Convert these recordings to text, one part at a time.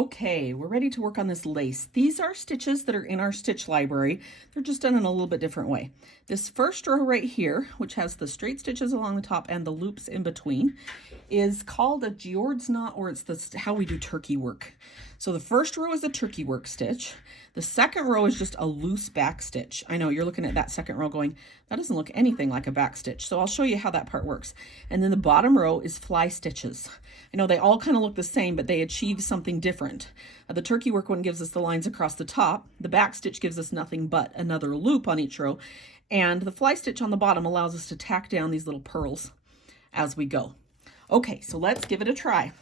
Okay, we're ready to work on this lace. These are stitches that are in our stitch library. They're just done in a little bit different way. This first row right here, which has the straight stitches along the top and the loops in between, is called a George's knot, or it's how we do turkey work. So the first row is a turkey work stitch. The second row is just a loose back stitch. I know you're looking at that second row going, that doesn't look anything like a back stitch. So I'll show you how that part works. And then the bottom row is fly stitches. I know they all kind of look the same, but they achieve something different. The turkey work one gives us the lines across the top. The back stitch gives us nothing but another loop on each row. And the fly stitch on the bottom allows us to tack down these little pearls as we go. Okay, so let's give it a try.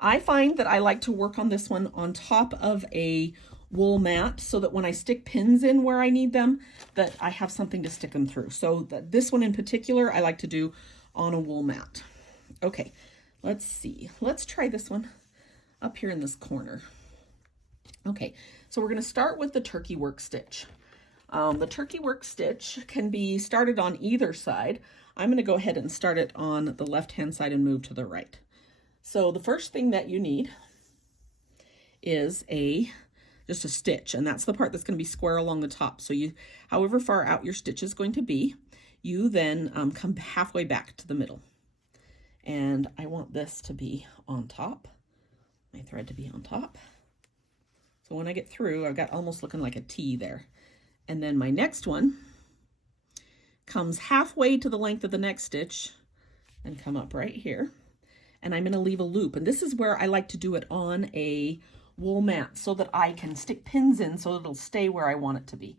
I find that I like to work on this one on top of a wool mat so that when I stick pins in where I need them, that I have something to stick them through. So this one in particular, I like to do on a wool mat. Okay, let's see. Let's try this one up here in this corner. Okay, so we're going to start with the turkey work stitch. The turkey work stitch can be started on either side. I'm going to go ahead and start it on the left-hand side and move to the right. So the first thing that you need is just a stitch, and that's the part that's going to be square along the top. So you, however far out your stitch is going to be, you then come halfway back to the middle. And I want this to be on top, my thread to be on top. So when I get through, I've got almost looking like a T there. And then my next one comes halfway to the length of the next stitch and come up right here. And I'm going to leave a loop. And this is where I like to do it on a wool mat so that I can stick pins in so it'll stay where I want it to be.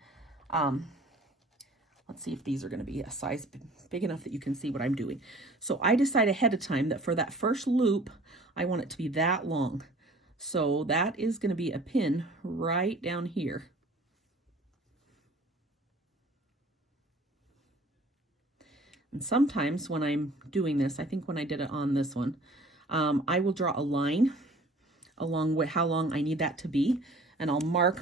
Let's see if these are going to be a size big enough that you can see what I'm doing. So I decide ahead of time that for that first loop, I want it to be that long. So that is going to be a pin right down here. And sometimes when I'm doing this, I think when I did it on this one, I will draw a line along with how long I need that to be. And I'll mark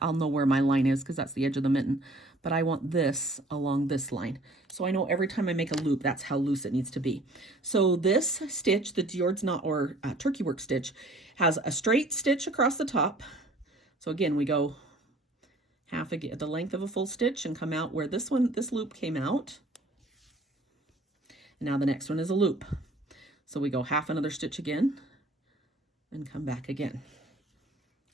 I'll know where my line is because that's the edge of the mitten. But I want this along this line. So I know every time I make a loop, that's how loose it needs to be. So this stitch, the George's knot or turkey work stitch, has a straight stitch across the top. So again, we go the length of a full stitch and come out where this loop came out. And now the next one is a loop. So we go half another stitch again and come back again.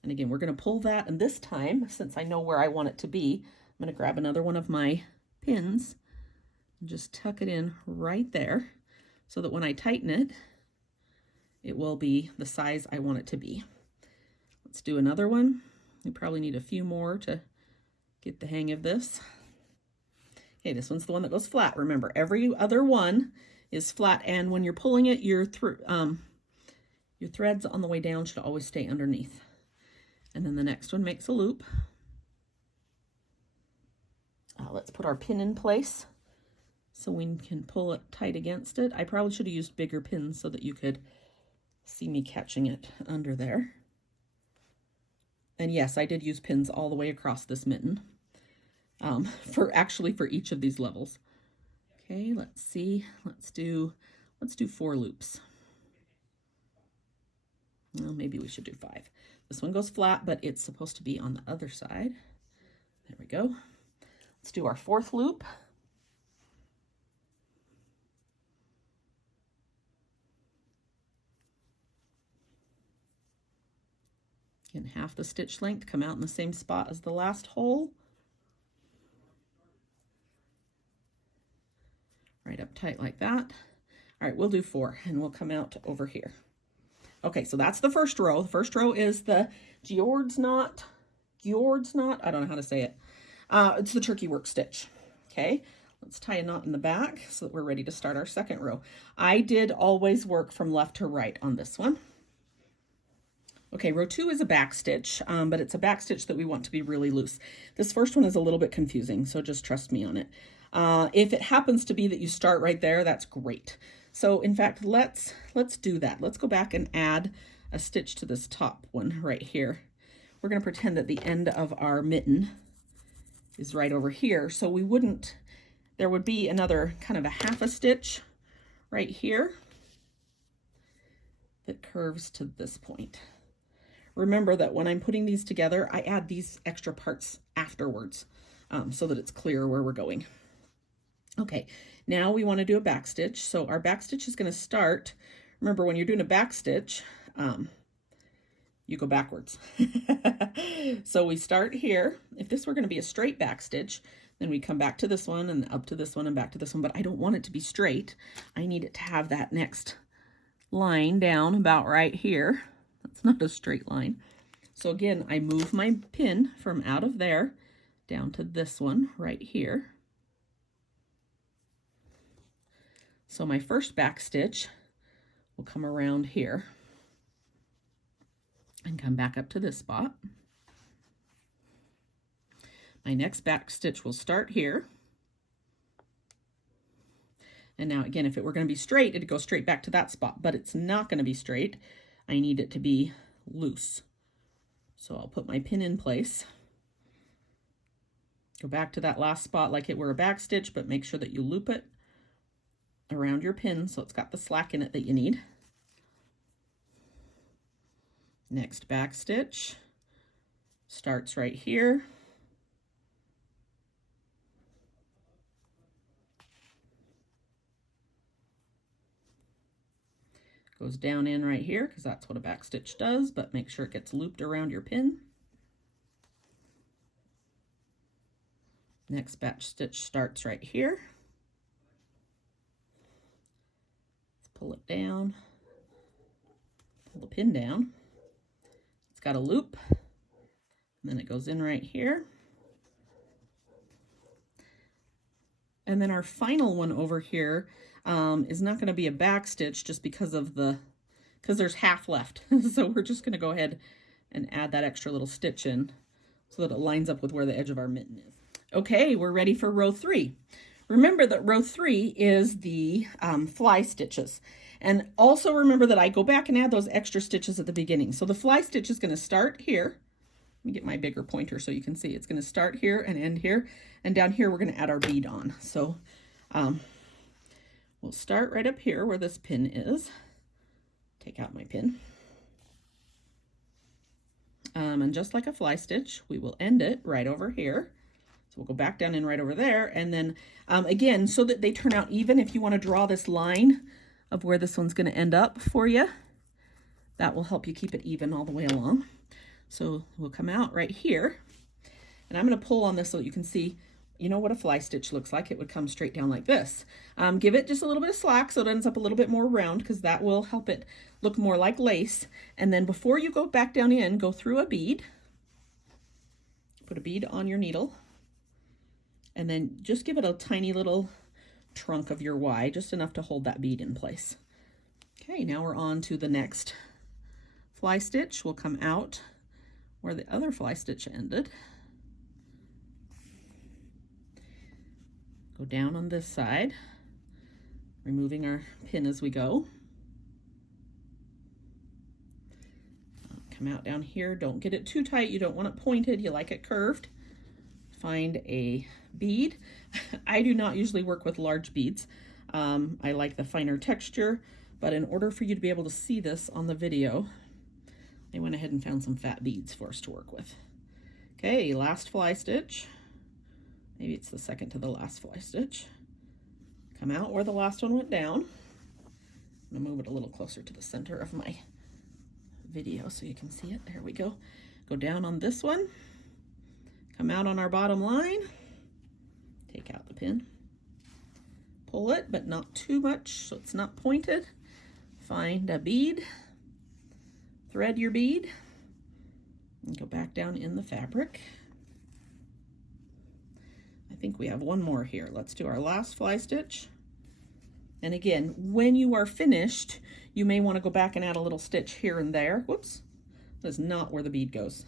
And again, we're going to pull that. And this time, since I know where I want it to be, I'm going to grab another one of my pins and just tuck it in right there so that when I tighten it, it will be the size I want it to be. Let's do another one. We probably need a few more to get the hang of this. Okay, this one's the one that goes flat. Remember, every other one is flat, and when you're pulling it, your threads on the way down should always stay underneath. And then the next one makes a loop. Let's put our pin in place so we can pull it tight against it. I probably should have used bigger pins so that you could see me catching it under there. And yes, I did use pins all the way across this mitten. For each of these levels. Okay, let's see. Let's do 4 loops. Well, maybe we should do 5. This one goes flat, but it's supposed to be on the other side. There we go. Let's do our 4th loop. Again, half the stitch length, come out in the same spot as the last hole. Right up tight like that. All right, we'll do 4 and we'll come out over here. Okay, so that's the first row. The first row is the George's knot. I don't know how to say it. It's the turkey work stitch. Okay, let's tie a knot in the back so that we're ready to start our second row. I did always work from left to right on this one. Okay, row 2 is a back stitch, but it's a back stitch that we want to be really loose. This first one is a little bit confusing, so just trust me on it. If it happens to be that you start right there, that's great. So in fact, let's do that. Let's go back and add a stitch to this top one right here. We're going to pretend that the end of our mitten is right over here. So there would be another kind of a half a stitch right here that curves to this point. remember that when I'm putting these together, I add these extra parts afterwards so that it's clear where we're going. Okay, now we want to do a back stitch. So our back stitch is going to start, remember when you're doing a back stitch, you go backwards. So we start here. If this were going to be a straight back stitch, then we come back to this one and up to this one and back to this one, but I don't want it to be straight. I need it to have that next line down about right here. That's not a straight line. So again, I move my pin from out of there down to this one right here. So my first back stitch will come around here and come back up to this spot. My next back stitch will start here. And now again, if it were going to be straight, it'd go straight back to that spot, but it's not going to be straight. I need it to be loose. So I'll put my pin in place. Go back to that last spot like it were a back stitch, but make sure that you loop it around your pin so it's got the slack in it that you need. Next back stitch starts right here. Goes down in right here because that's what a back stitch does, but make sure it gets looped around your pin. Next back stitch starts right here. Pull it down, pull the pin down. It's got a loop, and then it goes in right here. And then our final one over here is not going to be a back stitch just because there's half left. So we're just going to go ahead and add that extra little stitch in so that it lines up with where the edge of our mitten is. Okay, we're ready for row 3. Remember that row 3 is the fly stitches. And also remember that I go back and add those extra stitches at the beginning. So the fly stitch is going to start here. Let me get my bigger pointer so you can see. It's going to start here and end here. And down here, we're going to add our bead on. So we'll start right up here where this pin is. Take out my pin. And just like a fly stitch, we will end it right over here. So we'll go back down in right over there. And then again, so that they turn out even, if you want to draw this line of where this one's going to end up for you, that will help you keep it even all the way along. So we'll come out right here, and I'm going to pull on this so that you can see, you know, what a fly stitch looks like. It would come straight down like this. Give it just a little bit of slack so it ends up a little bit more round, because that will help it look more like lace. And then before you go back down in, go through a bead, put a bead on your needle, and then just give it a tiny little trunk of your Y, just enough to hold that bead in place. Okay, now we're on to the next fly stitch. We'll come out where the other fly stitch ended. Go down on this side, removing our pin as we go. Come out down here. Don't get it too tight. You don't want it pointed. You like it curved. Find a bead. I do not usually work with large beads. I like the finer texture, but in order for you to be able to see this on the video, I went ahead and found some fat beads for us to work with. Okay, last fly stitch. Maybe it's the second to the last fly stitch. Come out where the last one went down. I'm gonna move it a little closer to the center of my video so you can see it. There we go. Go down on this one. Come out on our bottom line. Take out the pin. Pull it, but not too much so it's not pointed. Find a bead. Thread your bead and go back down in the fabric. I think we have one more here. Let's do our last fly stitch. And again, when you are finished, you may want to go back and add a little stitch here and there. Whoops, that's not where the bead goes.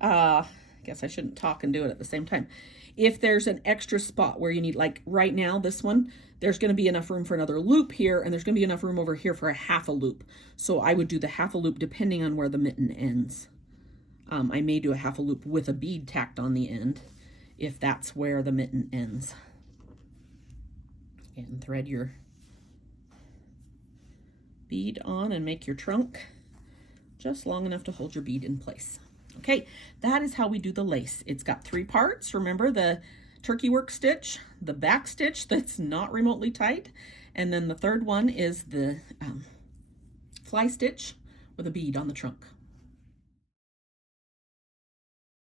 I guess I shouldn't talk and do it at the same time. If there's an extra spot where you need, like right now, this one, there's going to be enough room for another loop here, and there's going to be enough room over here for a half a loop. So I would do the half a loop depending on where the mitten ends. I may do a half a loop with a bead tacked on the end if that's where the mitten ends. And thread your bead on and make your trunk. just long enough to hold your bead in place. Okay, that is how we do the lace. It's got 3 parts. Remember the turkey work stitch, the back stitch that's not remotely tight, and then the third one is the fly stitch with a bead on the trunk.